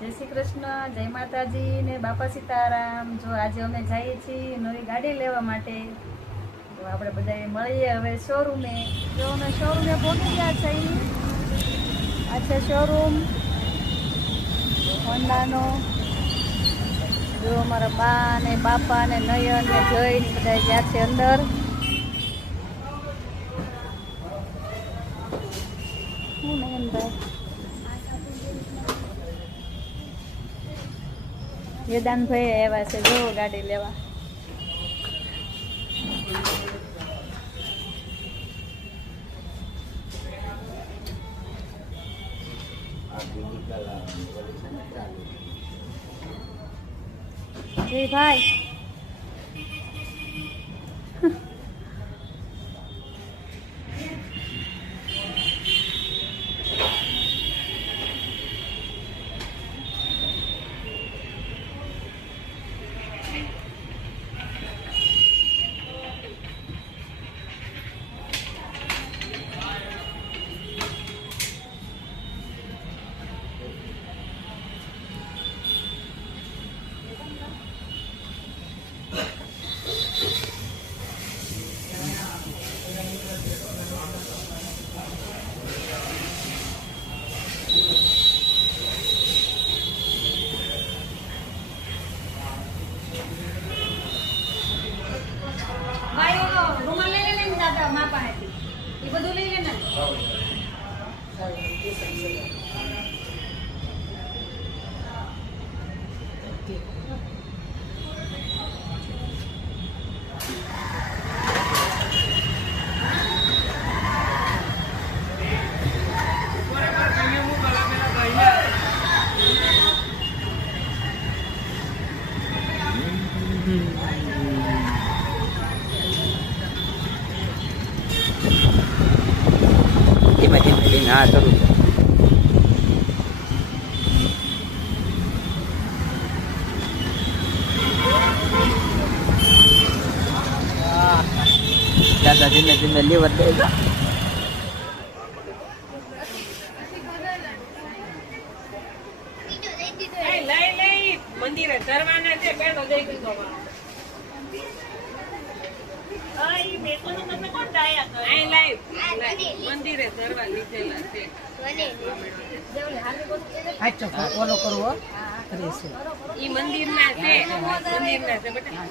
જય શ્રી કૃષ્ણ, જય માતાજી ને બાપા સીતારામ। જો આજે અમે જઈએ છીએ નવી ગાડી લેવા માટે, તો આપણે બધા મળીએ હવે શોરૂમે। જો અમે શોરૂમે પહોંચી ગયા છીએ। આ છે શોરૂમ હોન્ડાનો। જો અમારા બા ને બાપા ને નયન ને જય ને બધા ગયા છે અંદર। હું નયનભાઈ વેદાંતભાઈ આવ્યા છે જો ગાડી લેવા। જી ભાઈ हाँ चलो ज़्यादा दिन में लीवर देगा। મંદિરે ધરવાના છે બેનો જઈ ગયો મંદિરે ધરવા લીધેલા છે। ઓલો કરવો ઈ મંદિરના છે, મંદિરના છે બેટા।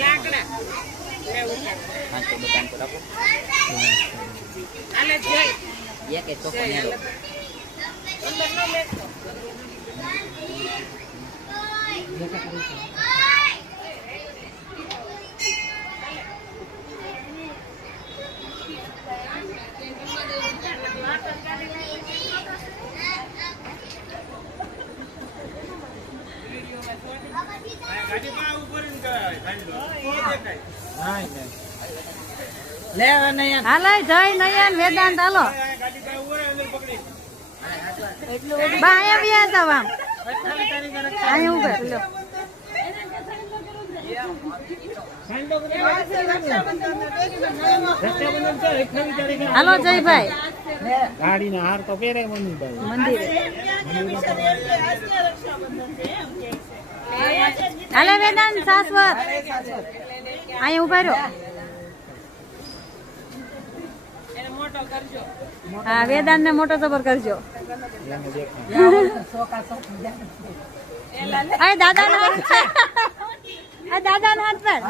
લાકડા हाँ तो दुकान पर रखो આલે જય ये के तो कोने लो અંદર નો લેતો હાલો જય નયન વેદાંત હાલો બા અહીંયા બી હતા આમ અહીંયા ઉભા લો હાલો જયભાઈ ગાડી ના હાર તો પહેરે મંદિર મંદિરે હાલે વેદાંત શાશ્વત અહીંયા ઉભા રહ્યો। મોટો કરજો હા વેદાંત ને મોટો જબર કરજો। અરે દાદા નો હાથ છે, આ દાદા નો હાથ પર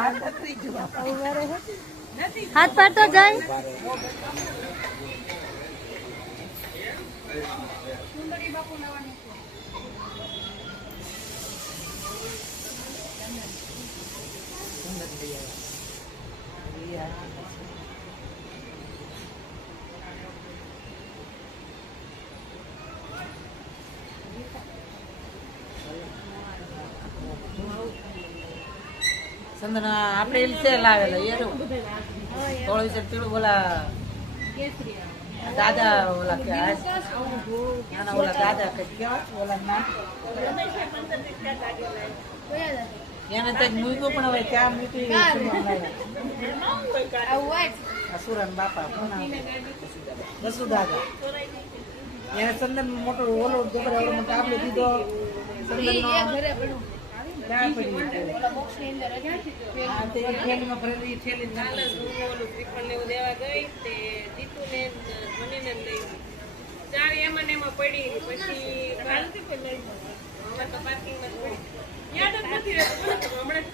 હાથ પર તો જાય। संदना આપણે ઇલસે લાવેલો એ તો થોડો વિશે પીળું બોલા દાદા ઓલા કે ના ઓલા દાદા કે કેવા ઓલા ના એને કંઈક મૂક્યું પણ હવે ત્યાં મૂકી અસુરાન બાપા વસુદાદા એને ચંદન મોટો ઓલો જબર એવડો મોટો આપણે દીધો ચંદનનો ક્યાં પડી આ તે થેલીમાં ભરેલી થેલી કાલ જ હું ઓલું શ્રીફળ ને એવું દેવા ગઈ તે જીતુને ધ્વનિને લઈ ચાવી એમાં ને એમાં પડી પછી અમારે તો પાર્કિંગમાં જ પડી યાદ જ નથી રહેતું હમણાં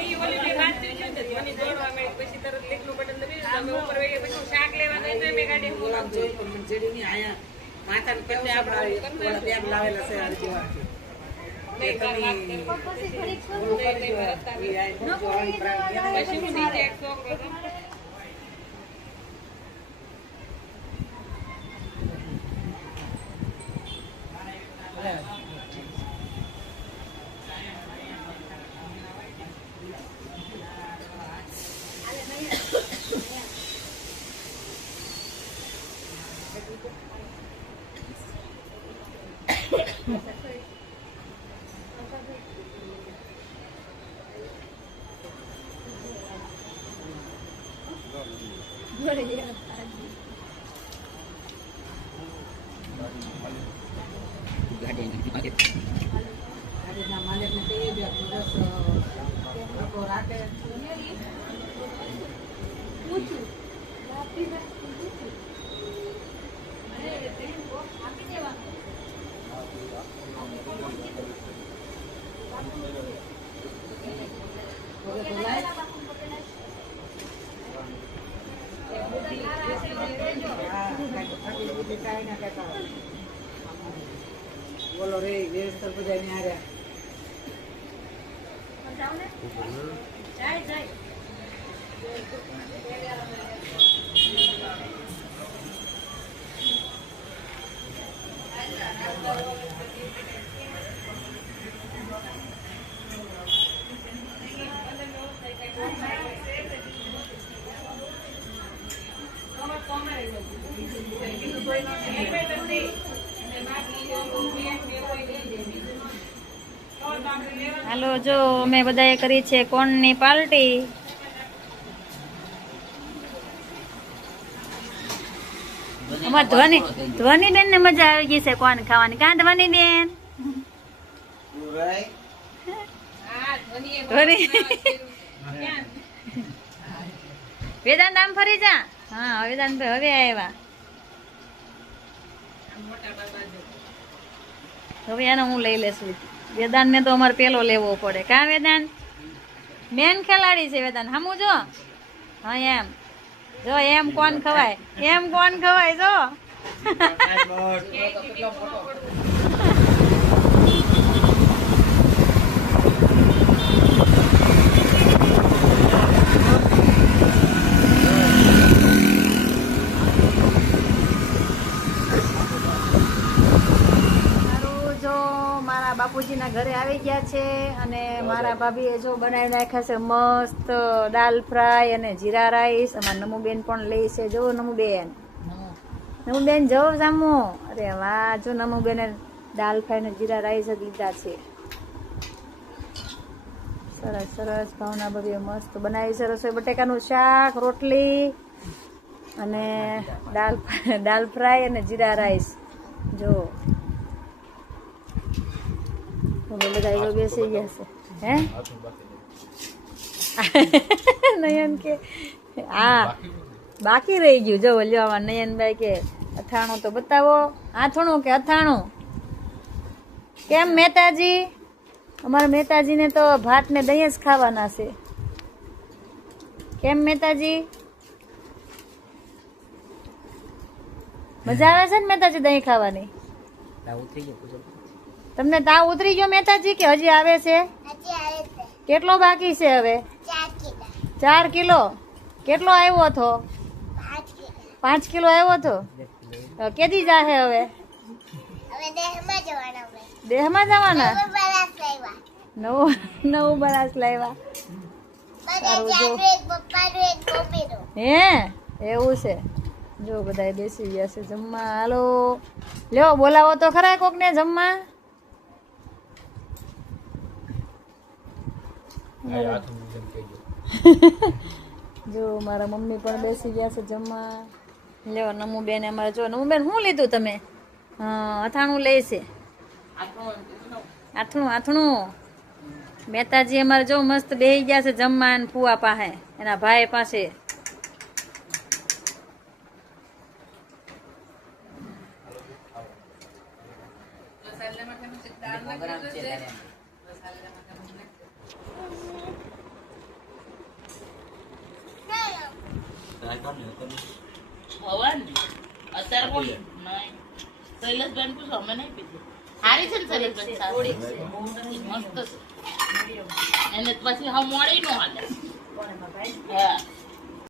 એ ઓલી બે વાત થઈ ગઈ ધ્વનિ દોડવા મળી પછી તરત લીકનું બટન દબાવી અમે ઉપર વહી ગયા પછી હું શાક લેવા ગઈ તો મેં ગાડી બોલાવ જોઈ પણ મને જેડી ની આયા માથાને પેટે આપણા ઓલા બેગ લાવેલા છે આ જેવા પછી હું નીચે એક છોકરો હતો ગાડીના માલિકને તે બસ લોકો રાતે બોલો રે વ્યવસ્થા બધા ને હાર્યા હાલો જો અમે બધાએ કરી છે કોણની પાર્ટી. અમાર ધ્વની બેન ને મજા આવી ગઈ છે કોણ ખાવાની. કાં ધ્વની બેન? વેદાંત આમ ફરી જા. હા વેદાંત ભાઈ હવે આવ્યા. હવે એને હું લઈ લેશું. વેદાંત ને તો અમારે પેલો લેવો પડે. કા વેદાંત મેન ખેલાડી છે વેદાંત. હમું જો. હા એમ જો એમ કોણ ખવાય, એમ કોણ ખવાય જો. બાપુજીના ઘરે આવી ગયા છે અને મારા ભાભીએ જો બનાવી નાખ્યા છે મસ્ત દાલ ફ્રાય અને જીરા રાઈસ. અમારા નમુબેન પણ લે છે. જો નમુબેન, નમુબેન જો સામુ. અરે વાહ, જો નમુબેને દાલ ફ્રાય ને જીરા રાઈસ દીધા છે. સરસ સરસ. ભાવના ભાભીએ મસ્ત બનાવી છે રસોઈ. બટેકાનું શાક, રોટલી અને દાલ ફ્રાય અને જીરા રાઈસ. જો બધા બેસી ગયા છે. હે નયન કે હા બાકી રહી ગયું. જો લ્યો નયનભાઈ કે અથાણું તો બતાવો. આથણું કે અથાણું? કેમ મહેતાજી? અમારા મહેતાજીને તો ભાત ને દહીં જ ખાવાના છે. કેમ મહેતાજી? મજા આવે છે ને મહેતાજી દહીં ખાવાની? તમને તાવ ઉતરી ગયો મહેતાજી કે હજી આવે છે? કેટલો બાકી છે હવે? 4 કિલો. કેટલો આવ્યો હતો? 5 કિલો આવ્યો હતો. કેદી જાહે હવે? દેહમાં જવાના? નવું બરાસ લાવ્યા. હે એવું છે. જો બધા બેસી ગયા છે જમવા. હાલો લ્યો બોલાવો તો ખરા કોક ને જમવા. જો મારા મમ્મી પણ બેસી ગયા છે જમવા. લ્યો નમુ બેન અમારે જો નમુ બેન શું લીધું તમે? હા અથાણું લે છે. આથણું મહેતાજી અમારે જો મસ્ત બેસી ગયા છે જમવા ફુવા પાસે એના ભાઈ પાસે. અત્યારે કોણ નહીં શૈલેષભાઈ પૂછો અમે નહીં પીધું. સારી છે ને શૈલેષભાઈ? મસ્ત છે. એને પછી હા મોડી નો હાલે. હા